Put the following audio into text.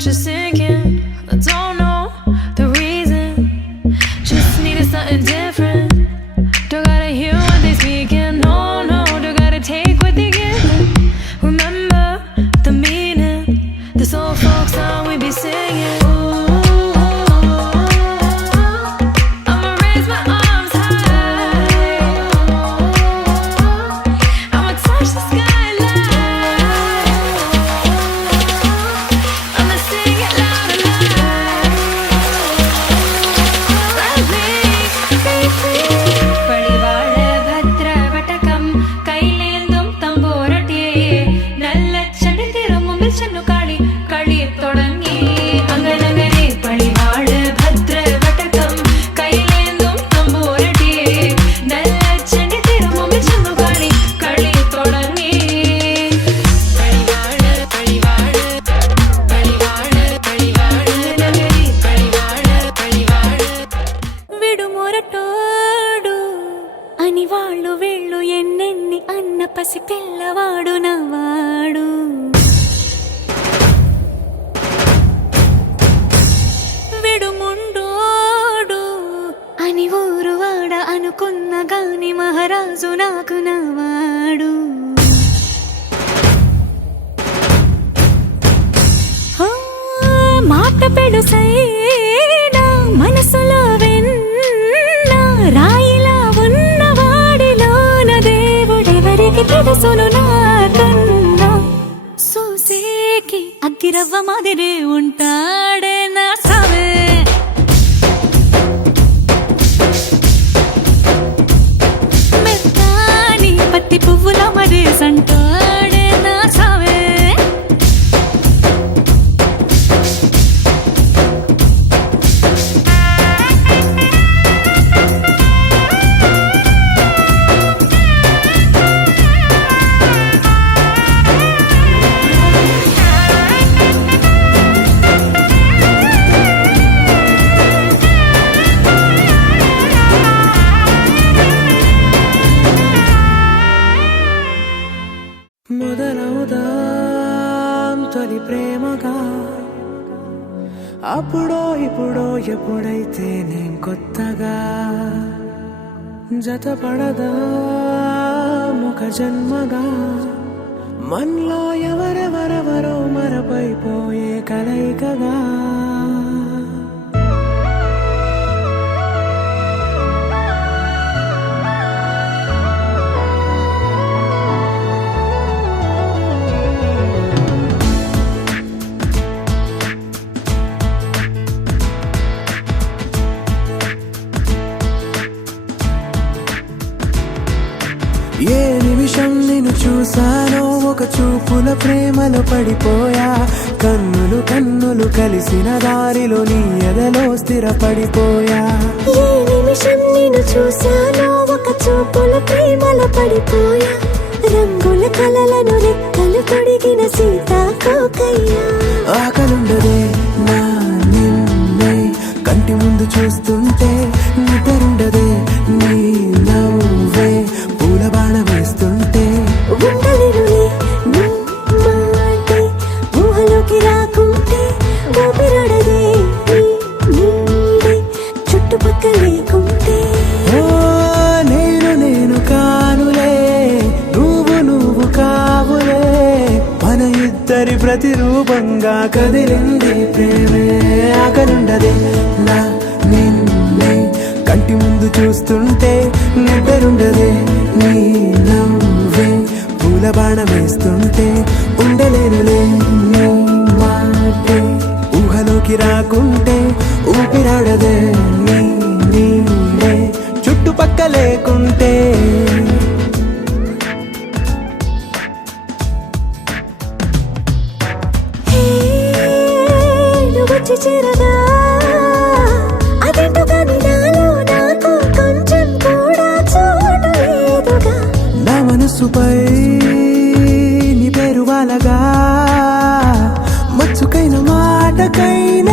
You're sinking. I don't know the reason. Just needed something different. Don't gotta hear what they speaking. No, no, don't gotta take what they giving. Remember the meaning. This old folk song we be singing. I'ma raise my arms high. I'ma touch the skyline. వాళ్ళు వీళ్ళు ఎన్నెన్ని అన్న పసి పిల్లవాడు నవ్వాడు. విడుముండోడు అని ఊరు వాడ అనుకున్న గాని మహారాజు నాకు నవ్వాడు. మాట పెడుసైనా మనసులో వెన్న రాయిలా ఉన్నవాడిలోన దేవుడెవరికి తెలుసును నాకన్నా. సూసేకి అగ్గిరవ్వ మాదిరే ఉంటాడే నా సావే. మెత్తాని పత్తి పువ్వుల మరేసంటాడే నా సావే. మొదలవుదాం తొలి ప్రేమగా, అప్పుడో ఇప్పుడో ఎప్పుడైతే నేను కొత్తగా జతపడదా ఒక జన్మగా. మనలో ఎవరెవరెవరో మరపైపోయే కలయికగా. ఏ నిమిషం నిన్ను చూసానో ఒక చూపుల ప్రేమలో పడిపోయా. కన్నులు కన్నులు కలిసిన దారిలో నీ ఎదలో స్థిరపడిపోయా. ఏ నిమిషం నిన్ను చూసానో ఒక చూపుల ప్రేమలో పడిపోయా. రంగుల కలలను రెక్కలు తొడిగిన సీతాకోకయ్యా. ఆకలుండదే నా నిన్నే కంటి ముందు చూస్తుంటే, నిద్రుండదే నీ నవ్వే పూల బాణ వేస్తుంటే. ఉండలేనులే నీ మాటే ఊహలోకి రాకుంటే, ఊపిరాడదే నీ నీడే చుట్టుపక్కల లేకుంటే. ఓ నేను నేను కానులే, నువ్వు కావులే, మన ఇద్దరి ప్రతిరూపంగా కదిలింది ప్రేమే. ఆకలుండదే నా నిన్నే కంటి ముందు చూస్తుంటే, నిద్రుండదే నీ నవ్వే పూల బాణ వేస్తుంటే. ఉండలేనులే నీ మాటే ఊహలోకి రాకుంటే, ఊపిరాడదే నీ నీడే చుట్టుపక్క లేకుంటే. వచ్చి చేరగా అదేంటో కానీ నాలో నాకు కొంచెం కూడా చోటు లేదుగా. నా మనసుపై నీ పేరు వాలగా మచ్చుకైన మాటకైన